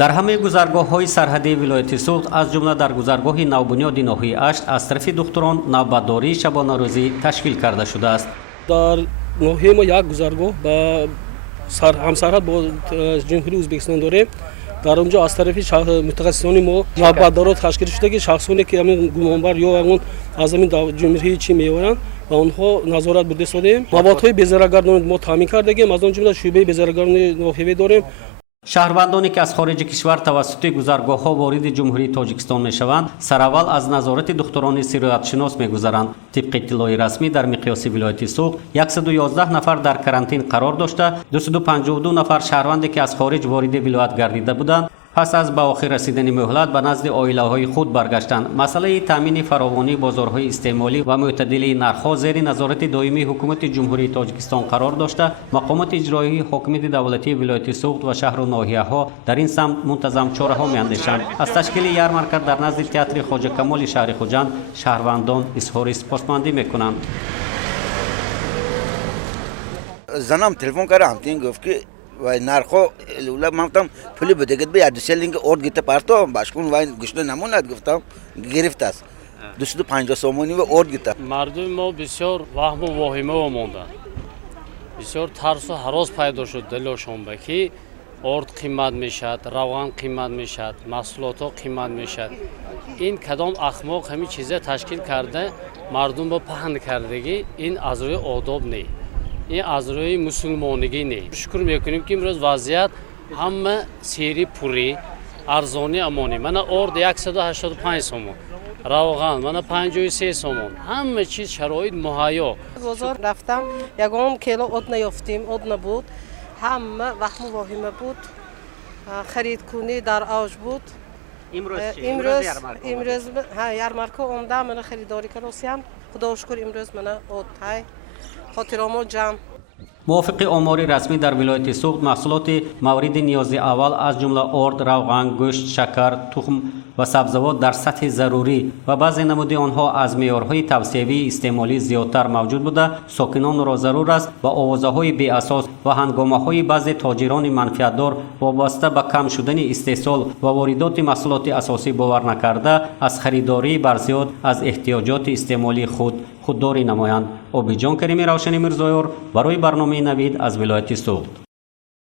дар ҳамаи гузаргоҳҳои сарҳадии вилояти суғд аз ҷумла дар гузаргоҳи навбунёди ноҳияи ашт аз тарафи духтурон навбатдории шабонарӯзӣ ташкил карда шудааст. дар ноҳияи мо як гузаргоҳ ба ҳамсарҳад бо ҷумҳурии Ӯзбекистон дорем. дар онҷо аз тарафи мутахассисони мо навбатдоро ташкил шуда ки шахсоне ки гумонбар ё аз ҷумҳурии чӣ меоянд ва онҳо назорат бурда истодем. маводҳои безараргардонӣ мо таъмин кардагем. аз он ҷумла шӯъбаи безараргардонии ноҳиявӣ дорем. шаҳрвандоне ки аз хориҷи кишвар тавассути гузаргоҳҳо вориди ҷумҳурии тоҷикистон мешаванд, сараввал аз назорати духтурони сироятшинос мегузаранд. тибқи иттилои расмӣ дар миқёси вилояти суғд 111 нафар дар карантин қарор дошта, 252 нафар шаҳрванде ки аз хориҷ вориди вилоят гардида буданд, пас аз ба охир расидани муҳлат ба назди оилаҳои худ баргаштанд. масъалаи таъмини фаровонии бозорҳои истеъмолӣ ва мӯътадилии нархҳо зери назорати доимии ҳукумати ҷумҳурии тоҷикистон қарор дошта, мақомоти иҷроии ҳокимияти давлатии вилояти суғд ва шаҳру ноҳияҳо дар ин самт мунтазам чораҳо меандешанд. аз ташкили ярмарка дар назди театри хоҷа камоли шаҳри хуҷанд шаҳрвандон изҳори сипосмандӣ мекунанд. занам телефон кардам, тин гуфт ки вай нархо лула мантам пули будегит бе 200 орд гита парто башкун вай гушта намонад гуфтам гирифтаст 250 сомони ва орд гита. мардуми мо бисёр ваҳму воҳима монда, бисёр тарсу ҳарос пайдо шуд дилошон ба ки орд қимат мешад, равған қимат мешад, маҳсулото қимат мешад. ин кадом ахмоқ ҳамин чиза ташкил карда мардум ба паҳн кардаги ин аз рӯи одоб не, ин аз рӯи мусулмонигӣ не. шукр мекунем ки имрӯз вазъият ҳама сери пурӣ арзони амони. мана орд 185 сомон, равған мана 53 сомон, ҳама чиз шароит муҳайё. бозор рафтам, ягон кело од наёфтем, од набуд, ҳама ваҳму воҳима буд, харидкунӣ дар авҷ буд. имрӯз ярмарка омда мана харидорӣ кардем. худоро шукр имрӯз мана одтай хотиромо ҷамъ. мувофиқи омори расмӣ дар вилояти суғд маҳсулоти мавриди ниёзи аввал аз ҷумла орд, равған, гӯшт, шакар, тухм ва сабзавот дар сатҳи зарурӣ ва баъзе намуди онҳо аз меъёрҳои тавсиявии истеъмолӣ зиёдтар мавҷуд буда, сокинонро зарур аст ба овозаҳои беасос ва ҳангомаҳои баъзе тоҷирони манфиатдор вобаста ба кам шудани истеҳсол ва воридоти маҳсулоти асосӣ бовар накарда, аз харидории барзиёд аз эҳтиёҷоти истеъмолии худ худдорӣ намоянд. обиҷон Карими Равшани Мирзоёр барои барномаи Навид аз вилояти суғд.